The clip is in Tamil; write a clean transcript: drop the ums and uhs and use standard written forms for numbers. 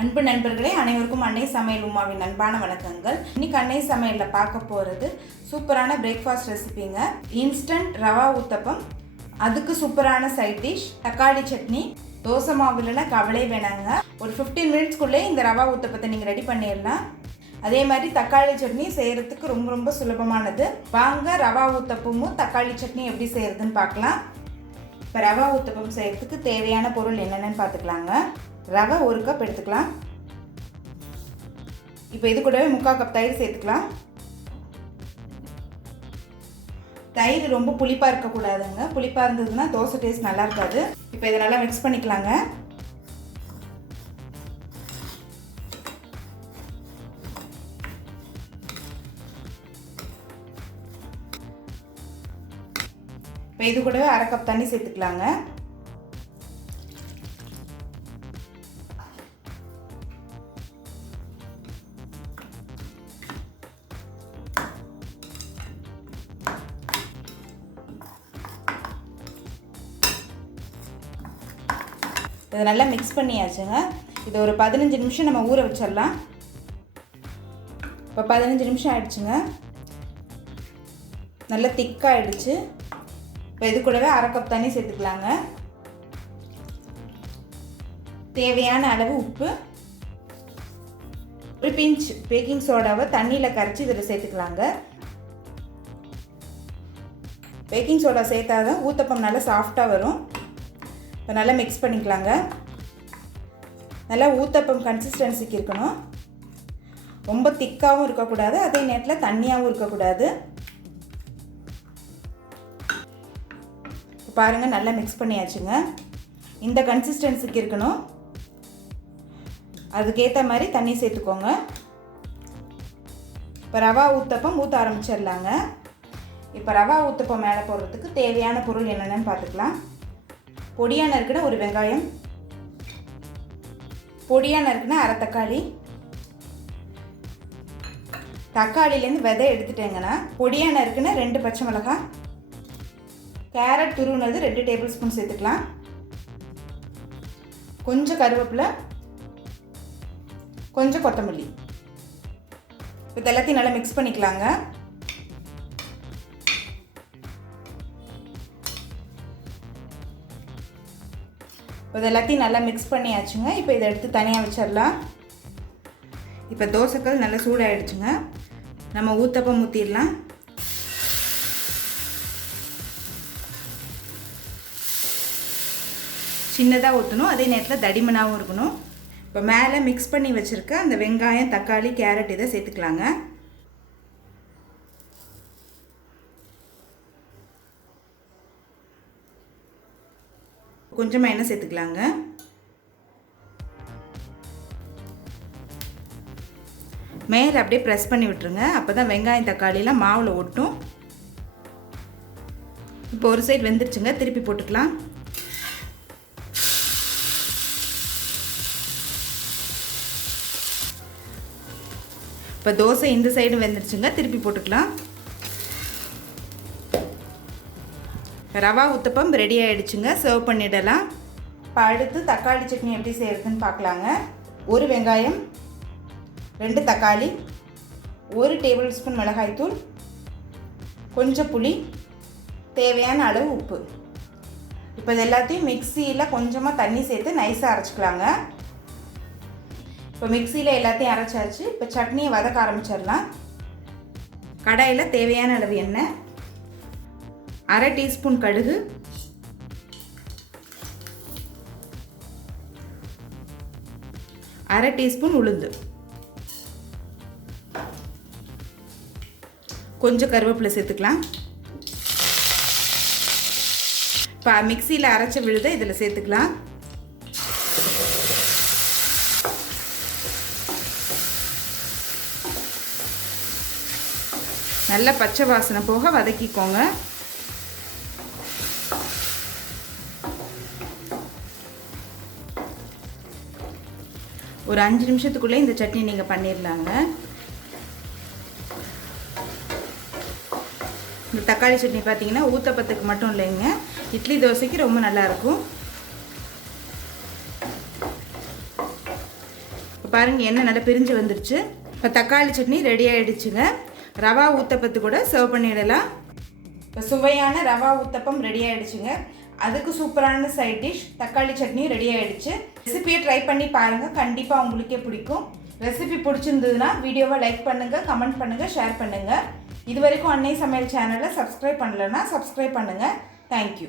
அன்பு நண்பர்களே, அனைவருக்கும் அன்னை சமையல் உமாவின் அன்பான வணக்கங்கள். இன்னைக்கு அன்னை சமையலில் பார்க்க போகிறது சூப்பரான பிரேக்ஃபாஸ்ட் ரெசிபிங்க. இன்ஸ்டன்ட் ரவா ஊத்தப்பம், அதுக்கு சூப்பரான சைட் டிஷ் தக்காளி சட்னி. தோசை மாவுலனா கவலை வேணாங்க. ஒரு 15 மினிட்ஸ்க்குள்ளே இந்த ரவா ஊத்தப்பத்தை நீங்கள் ரெடி பண்ணிடலாம். அதே மாதிரி தக்காளி சட்னி செய்கிறதுக்கு ரொம்ப ரொம்ப சுலபமானது. வாங்க ரவா ஊத்தப்பமும் தக்காளி சட்னி எப்படி செய்கிறதுன்னு பார்க்கலாம். இப்போ ரவா ஊத்தப்பம் செய்கிறதுக்கு தேவையான பொருள் என்னென்னு பார்த்துக்கலாங்க. ரவை 1 கப் எடுத்துக்கலாம். இப்போ இது கூடவே 3/4 கப் தயிர் சேர்த்துக்கலாம். தயிர் ரொம்ப புளிப்பாக இருக்கக்கூடாதுங்க. புளிப்பாக இருந்ததுன்னா தோசை டேஸ்ட் நல்லா இருக்காது. இப்போ இதை நல்லா மிக்ஸ் பண்ணிக்கலாங்க. இப்போ இது கூடவே 1/2 கப் தண்ணி சேர்த்துக்கலாங்க. இதை நல்லா மிக்ஸ் பண்ணியாச்சுங்க. இதை ஒரு 15 நிமிஷம் நம்ம ஊற வச்சிடலாம். இப்போ 15 நிமிஷம் ஆயிடுச்சுங்க. நல்லா திக்காகிடுச்சு. இப்போ இது கூடவே 1/2 கப் தண்ணி சேர்த்துக்கலாங்க. தேவையான அளவு உப்பு, ஒரு பிஞ்ச் பேக்கிங் சோடாவை தண்ணியில் கரைச்சி இதில் சேர்த்துக்கலாங்க. பேக்கிங் சோடா சேர்த்தாதான் ஊத்தப்பம் நல்லா சாஃப்டாக வரும். இப்போ நல்லா மிக்ஸ் பண்ணிக்கலாங்க. நல்லா ஊத்தப்பம் கன்சிஸ்டன்சிக்கு இருக்கணும். ரொம்ப திக்காகவும் இருக்கக்கூடாது, அதே நேரத்தில் தண்ணியாகவும் இருக்கக்கூடாது. பாருங்கள், நல்லா மிக்ஸ் பண்ணியாச்சுங்க. இந்த கன்சிஸ்டன்சிக்கு இருக்கணும். அதுக்கேற்ற மாதிரி தண்ணி சேர்த்துக்கோங்க. இப்போ ரவா ஊத்தப்பம் ஊற்ற ஆரம்பிச்சிடலாங்க. இப்போ ரவா ஊத்தப்பம் மேலே போடுறதுக்கு தேவையான பொருள் என்னென்னு பார்த்துக்கலாம். பொடியாக நறுக்குன ஒரு வெங்காயம், பொடியாக நறுக்குன 1/2 தக்காளி. தக்காளிலேருந்து விதை எடுத்துட்டேங்கன்னா பொடியாக நறுக்குன 2 பச்சை மிளகாய், கேரட் துருவுனது 2 டேபிள் ஸ்பூன் சேர்த்துக்கலாம். கொஞ்சம் கருவேப்பிலை, கொஞ்சம் கொத்தமல்லி. இது எல்லாத்தையும் நல்லா மிக்ஸ் பண்ணிக்கலாங்க. இது எல்லாத்தையும் நல்லா மிக்ஸ் பண்ணியாச்சுங்க. இப்போ இதை எடுத்து தனியாக வச்சிடலாம். இப்போ தோசைக்கல் நல்லா சூடாகிடுச்சுங்க. நம்ம ஊத்தப்பம் ஊற்றிடலாம். சின்னதாக ஊற்றணும், அதே நேரத்தில் தடிமனாகவும் இருக்கணும். இப்போ மேலே மிக்ஸ் பண்ணி வச்சுருக்க அந்த வெங்காயம், தக்காளி, கேரட் இதை சேர்த்துக்கலாங்க. கொஞ்சமாக எண்ணெய் சேர்த்துக்கலாங்க. மேலே அப்படியே ப்ரெஸ் பண்ணி விட்டுருங்க. அப்போ தான் வெங்காயம், தக்காளிலாம் மாவில் ஒட்டும். இப்போ ஒரு சைடு வெந்துருச்சுங்க, திருப்பி போட்டுக்கலாம். இப்போ தோசை இந்த சைடு வெந்துருச்சுங்க, திருப்பி போட்டுக்கலாம். ரவா ஊத்தப்பம் ரெடி ஆகிடுச்சுங்க. சர்வ் பண்ணிடலாம். இப்போ அடுத்து தக்காளி சட்னி எப்படி செய்கிறதுன்னு பார்க்கலாங்க. 1 வெங்காயம், 2 தக்காளி, 1 டேபிள் ஸ்பூன் மிளகாய்த்தூள், கொஞ்சம் புளி, தேவையான அளவு உப்பு. இப்போ இது எல்லாத்தையும் மிக்சியில் கொஞ்சமாக தண்ணி சேர்த்து நைஸாக அரைச்சிக்கலாங்க. இப்போ மிக்சியில் எல்லாத்தையும் அரைச்சாச்சு. இப்போ சட்னியை வதக்க ஆரம்பிச்சிடலாம். கடாயில் தேவையான அளவு எண்ணெய், 1/2 டீஸ்பூன் கடுகு, 1/2 டீஸ்பூன் உளுந்து, கொஞ்சம் கருவேப்பிலை சேர்த்துக்கலாம். இப்போ மிக்சியில் அரைச்ச விழுதை இதில் சேர்த்துக்கலாம். நல்லா பச்சை வாசனை போக வதக்கிக்கோங்க. ஒரு 5 நிமிஷத்துக்குள்ளே இந்த சட்னி நீங்கள் பண்ணிடலாங்க. இந்த தக்காளி சட்னி பார்த்தீங்கன்னா ஊத்தப்பத்துக்கு மட்டும் இல்லைங்க, இட்லி தோசைக்கு ரொம்ப நல்லாயிருக்கும். இப்போ பாருங்கள் எண்ணெய் நல்லா பிரிஞ்சு வந்துருச்சு. இப்போ தக்காளி சட்னி ரெடி ஆகிடுச்சுங்க. ரவா ஊத்தப்பத்து கூட சர்வ் பண்ணிடலாம். இப்போ சுவையான ரவா ஊத்தப்பம் ரெடி ஆகிடுச்சுங்க. அதுக்கு சூப்பரான சைட் டிஷ் தக்காளி சட்னி ரெடி ஆகிடுச்சு. ரெசிபியை ட்ரை பண்ணி பாருங்கள், கண்டிப்பாக உங்களுக்கே பிடிக்கும். ரெசிபி பிடிச்சிருந்ததுன்னா வீடியோவை லைக் பண்ணுங்கள், கமெண்ட் பண்ணுங்கள், ஷேர் பண்ணுங்கள். இது வரைக்கும் அன்னை சமையல் சேனலை சப்ஸ்கிரைப் பண்ணலைன்னா சப்ஸ்கிரைப் பண்ணுங்கள். தேங்க்யூ.